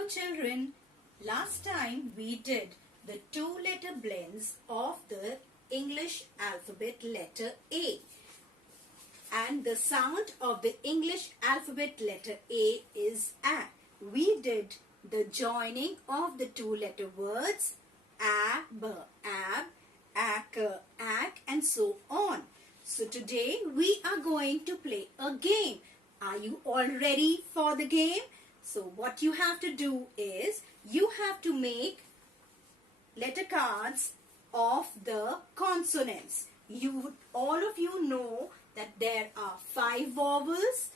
Hello children, last time we did the two-letter blends of the English alphabet letter A. And the sound of the English alphabet letter A is A. We did the joining of the two-letter words A, B, ab, ak, ak, and so on. So today we are going to play a game. Are you all ready for the game? So what you have to do is you have to make letter cards of the consonants. All of you know that there are 5 vowels: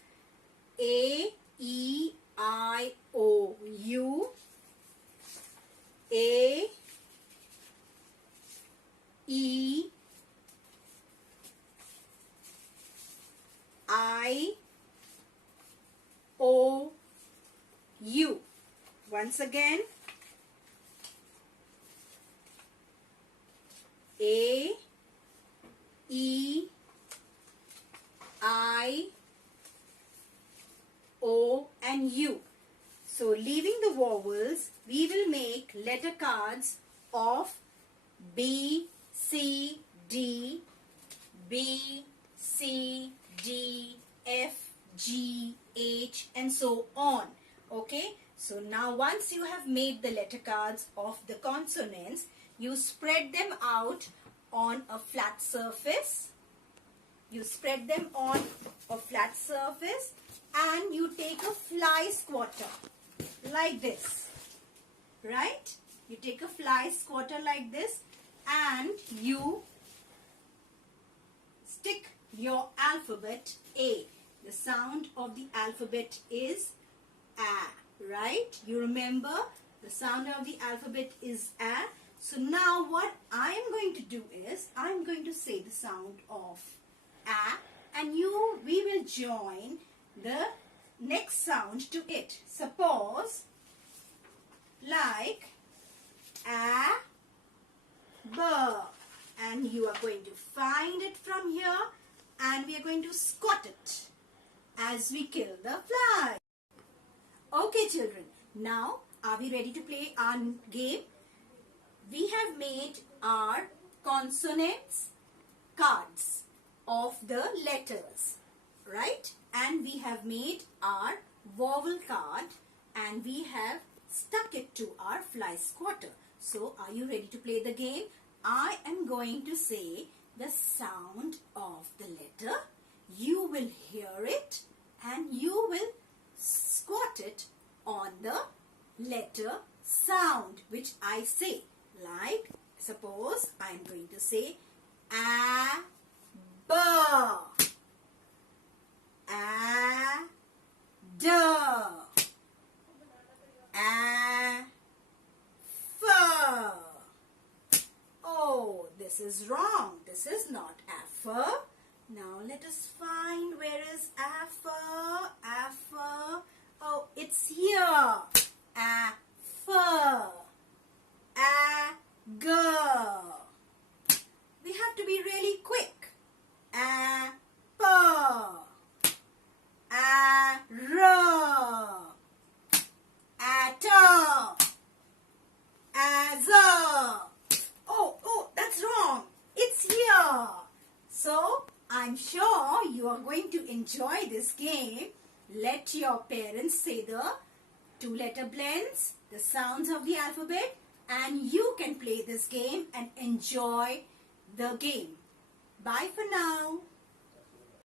A, E, I, O, U, A, E, I, O, U. Once again, A, E, I, O and U. So leaving the vowels, we will make letter cards of B, C, D, B, C, D, F, G, H and so on. Okay, so now once you have made the letter cards of the consonants, you spread them out on a flat surface. You spread them on a flat surface and you take a fly squatter like this, right? You take a fly squatter like this and you stick your alphabet A. The sound of the alphabet is A, right? You remember the sound of the alphabet is A. So now what I am going to do is I am going to say the sound of A and we will join the next sound to it. Suppose like A, B, and you are going to find it from here and we are going to squat it as we kill the fly. Okay children, now are we ready to play our game? We have made our consonants cards of the letters, right? And we have made our vowel card and we have stuck it to our fly squatter. So are you ready to play the game? I am going to say the sound of the letter. You will hear it and you will squat it on the letter sound which I say. Like, suppose I am going to say A, B, A, D, A, F. Oh, this is wrong. This is not F. Now let us find where is F. F. Oh, it's here. F. A, G. We have to be really quick. A, P. A, R. A, T. A, Z. Oh, that's wrong. It's here. So, I'm sure you are going to enjoy this game. Let your parents say the two-letter blends, the sounds of the alphabet, and you can play this game and enjoy the game. Bye for now.